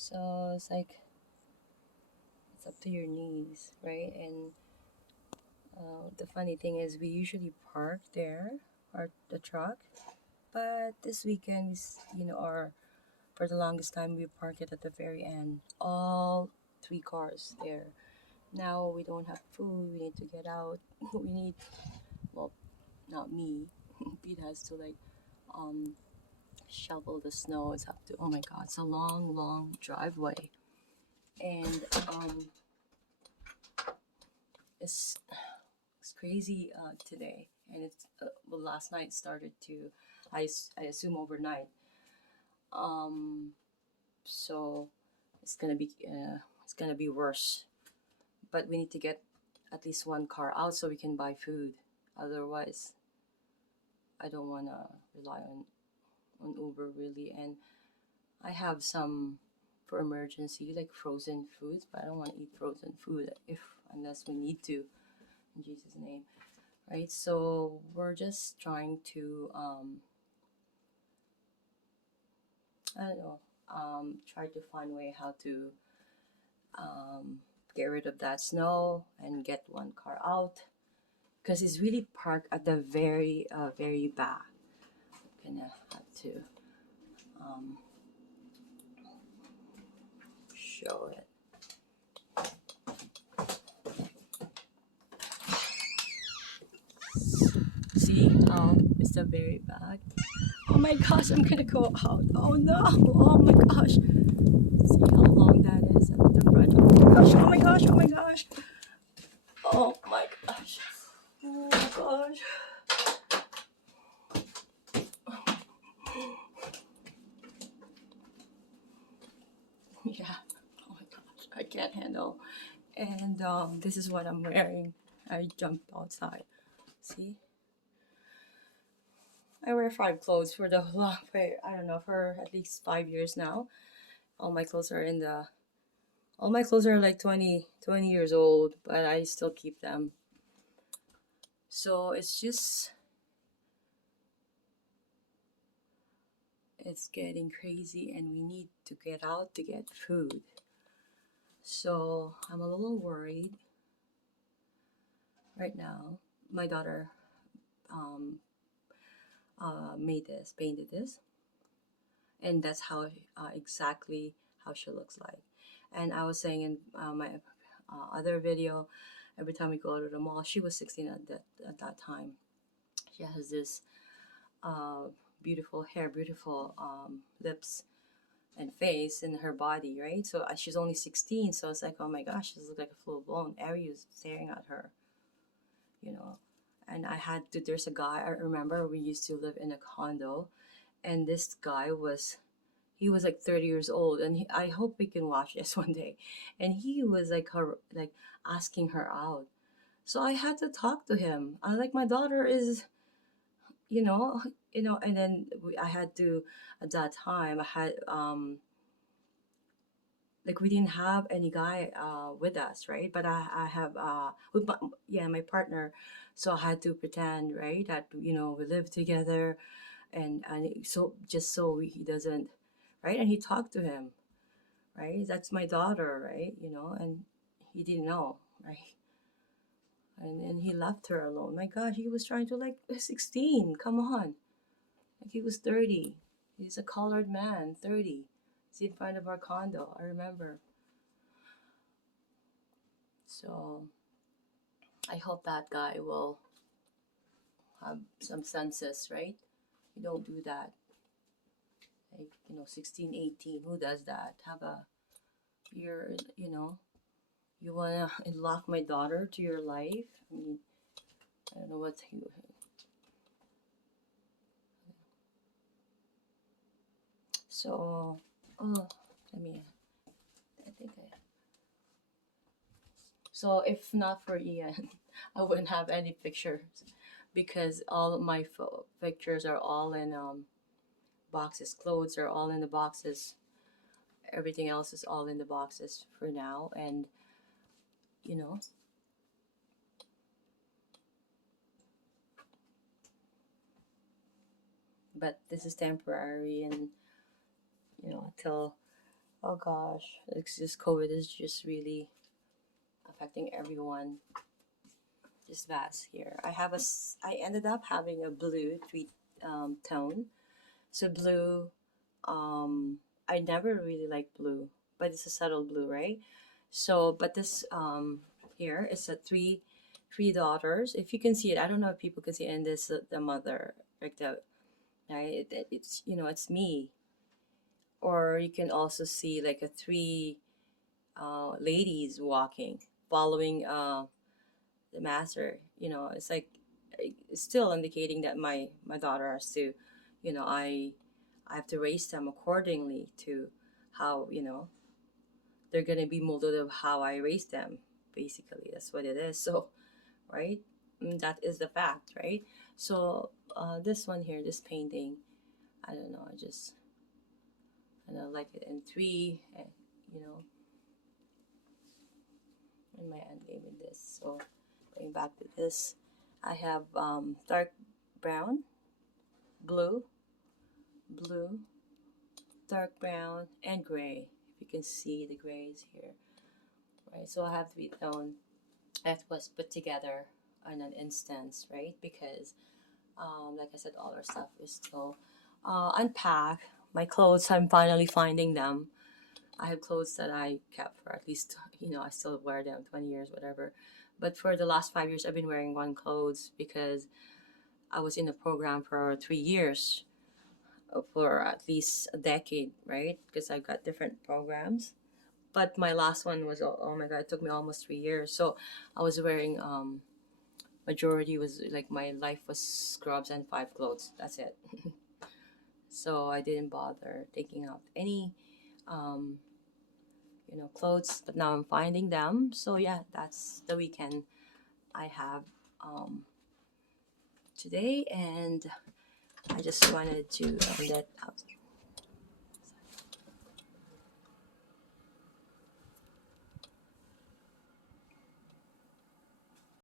So it's like it's up to your knees, right? And the funny thing is, we usually park there, our the truck. But this weekend, or for the longest time, we park it at the very end. All three cars there. Now we don't have food. We need to get out. We need, well, not me. Pete has to like um shovel the snow. It's up to, oh my god, it's a long, long driveway, and it's it's crazy today, and it's well, last night started to, I assume overnight. Um, so it's gonna be worse. But we need to get at least one car out so we can buy food. Otherwise, I don't wanna rely on Uber really. And I have some for emergency like frozen foods, but I don't want to eat frozen food if unless we need to. In Jesus' name, right? So we're just trying to I don't know, try to find a way how to um, get rid of that snow and get one car out because it's really parked at the very back. Gonna have to um, show it. See, it's the very back. Oh my gosh, I'm gonna go out. Oh no! Oh my gosh! See how long that is at the front. Oh my gosh! Oh my gosh! Oh my gosh! Oh my gosh! Oh my gosh! Yeah. Oh my gosh! I can't handle. And this is what I'm wearing. I jumped outside. See, I wear five clothes for the long I don't know, for at least 5 years now. All my clothes are in the. All my clothes are like 20 years old, but I still keep them. So it's getting crazy, and we need to get out to get food. So I'm a little worried right now. My daughter um, made this, painted this, and that's how exactly how she looks like. And I was saying in my other video, every time we go to the mall, she was 16 at that time. She has this uh, beautiful hair, beautiful lips and face and her body, right? So she's only 16, so it's like, oh my gosh, she looks like a full blown Aries staring at her, you know. And there's a guy, I remember we used to live in a condo, and this guy he was like 30 years old, and I hope we can watch this one day. And he was like asking her out. So I had to talk to him. I like, my daughter is, you know, and then I had to, at that time, I had, like, we didn't have any guy with us, right? But I have, yeah, my partner. So I had to pretend, right, that, we live together, and so just so he doesn't, right? And he talked to him, right? That's my daughter, right? And he didn't know, right? And he left her alone. My God, he was trying to, like, 16. Come on. Like, he was 30. He's a colored man, 30. He's in front of our condo. I remember. So I hope that guy will have some senses, right? You don't do that. Like, 16, 18. Who does that? You're, you want to unlock my daughter to your life? I mean, I don't know what he. So, oh, let me. I think I. So if not for Ian, I wouldn't have any pictures because all of my pictures are all in boxes. Clothes are all in the boxes. Everything else is all in the boxes for now, and you know, but this is temporary, and until Oh gosh, this COVID is just really affecting everyone. This vase here. I ended up having a blue three tone. So blue, I never really liked blue, but it's a subtle blue, right? So, but this here is a three daughters. If you can see it, I don't know if people can see it. And this the mother, like the right. It's it's me. Or you can also see like a three ladies walking, following the master. It's like it's still indicating that my daughter has to, I have to raise them accordingly to how they're gonna be molded of how I raised them. Basically, that's what it is. So, right, that is the fact, right? So, this one here, this painting, I don't know. I like it in three, you know, in my end game with this. So, going back to this, I have dark brown, blue, blue, dark brown, and gray. If you can see the grays here, right? So I have three tone that was put together in an instance, right? Because, like I said, all our stuff is still unpacked. My clothes, I'm finally finding them. I have clothes that I kept for at least, I still wear them 20 years, whatever. But for the last 5 years, I've been wearing one clothes because I was in the program for 3 years, for at least a decade, right? Because I got different programs. But my last one was, oh my God, it took me almost 3 years. So I was wearing, majority was like my life was scrubs and five clothes. That's it. So I didn't bother taking out any, um, clothes. But now I'm finding them. So yeah, that's the weekend I have today. And I just wanted to let out